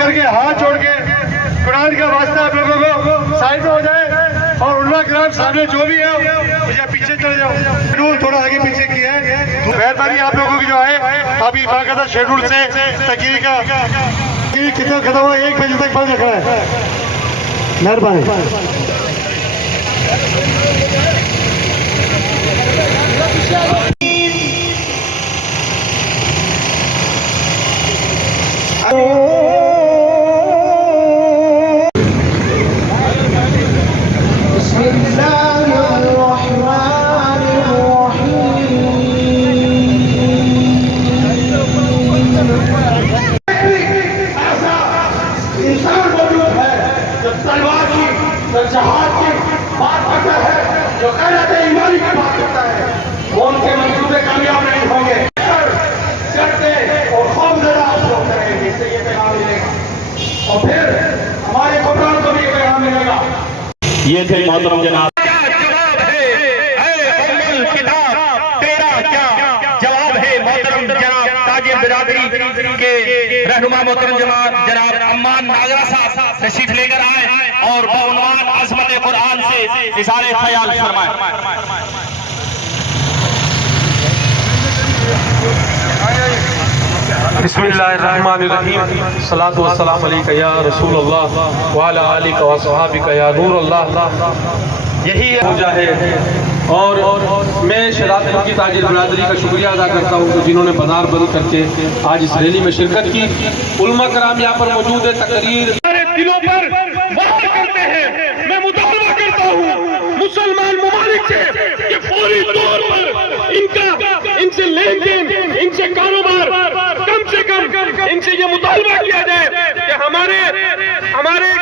करके हाथ जोड़ के कुरान का वास्ता आप लोगों को साइड में हो जाए और उलमा किराम सामने जो भी है मुझे पीछे चले जाओ। शेड्यूल थोड़ा आगे पीछे किया है, मेहरबानी आप लोगों की जो है अभी बाकायदा शेड्यूल से तकरीर का कितना खत्म हुआ 1 बजे तक बंद रखा है। मेहरबानी। जहाज की बात करता है, जो गैरत ईमानी की बात करता है, वो उनके मंसूबे कामयाब नहीं होंगे। डरते और खौफजदा लोग रहेंगे, इससे ये पैगाम मिलेगा और फिर हमारे हुक्मरान को भी ये पैगाम मिलेगा। ये थे मोहतरम जनाब। बिरादरी के रहनुमा मोहतरम जनाब अम्मान नागरा साहब तशरीफ लेकर आए और बउनवान अज़मत कुरान से इज़हारे ख्याल फरमाए। बिस्मिल्लाहिर्रहमानिर्रहीम। सलातु वस्सलामु अलैका या रसूलल्लाह व अला आलिका व सहाबिका या नूरल्लाह। यही वजह है और मैं शराफत की ताजिर बिरादरी का शुक्रिया अदा करता हूँ कि जिन्होंने बाजार बंद करके आज इस रैली में शिरकत की। उलमा कराम यहाँ पर मौजूद है। तकरीर दिलों पर वार करते हैं। मैं मुतालबा करता हूँ मुसलमान ममालिक से कि फौरी तौर पर इनसे लेन देन, इनसे कारोबार कम से कम इनसे ये मुतालबा किया जाए कि हमारे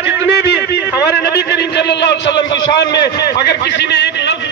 जितने भी हमारे नबी करीम सल्लल्लाहु अलैहि वसल्लम की शान में अगर किसी ने एक लफ्ज